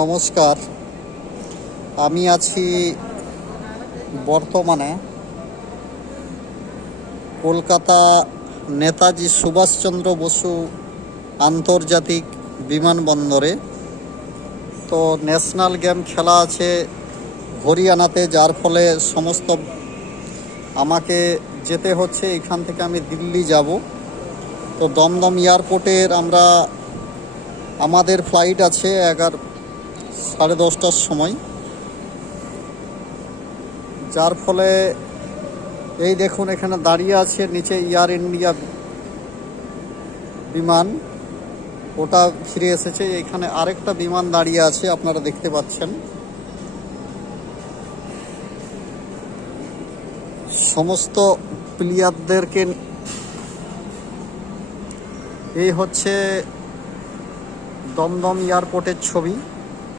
নমস্কার, আমি আছি বর্তমানে কলকাতা নেতাজি সুভাষচন্দ্র বসু আন্তর্জাতিক বিমানবন্দরে। তো ন্যাশনাল গেম খেলা আছে হরিয়ানাতে, যার ফলে সমস্ত আমাকে যেতে হচ্ছে। এখান থেকে আমি দিল্লি যাব। তো দমদম এয়ারপোর্টের আমাদের ফ্লাইট আছে 10:30টার সময়, যার ফলে এই দেখুন এখানে দাঁড়িয়ে আছে নিচে এয়ার ইন্ডিয়া বিমান, ওটা ফিরে এসেছে। এখানে আরেকটা বিমান দাঁড়িয়ে আছে, আপনারা দেখতে পাচ্ছেন। সমস্ত প্লেয়ারদেরকে এই হচ্ছে দমদম এয়ারপোর্টের ছবি।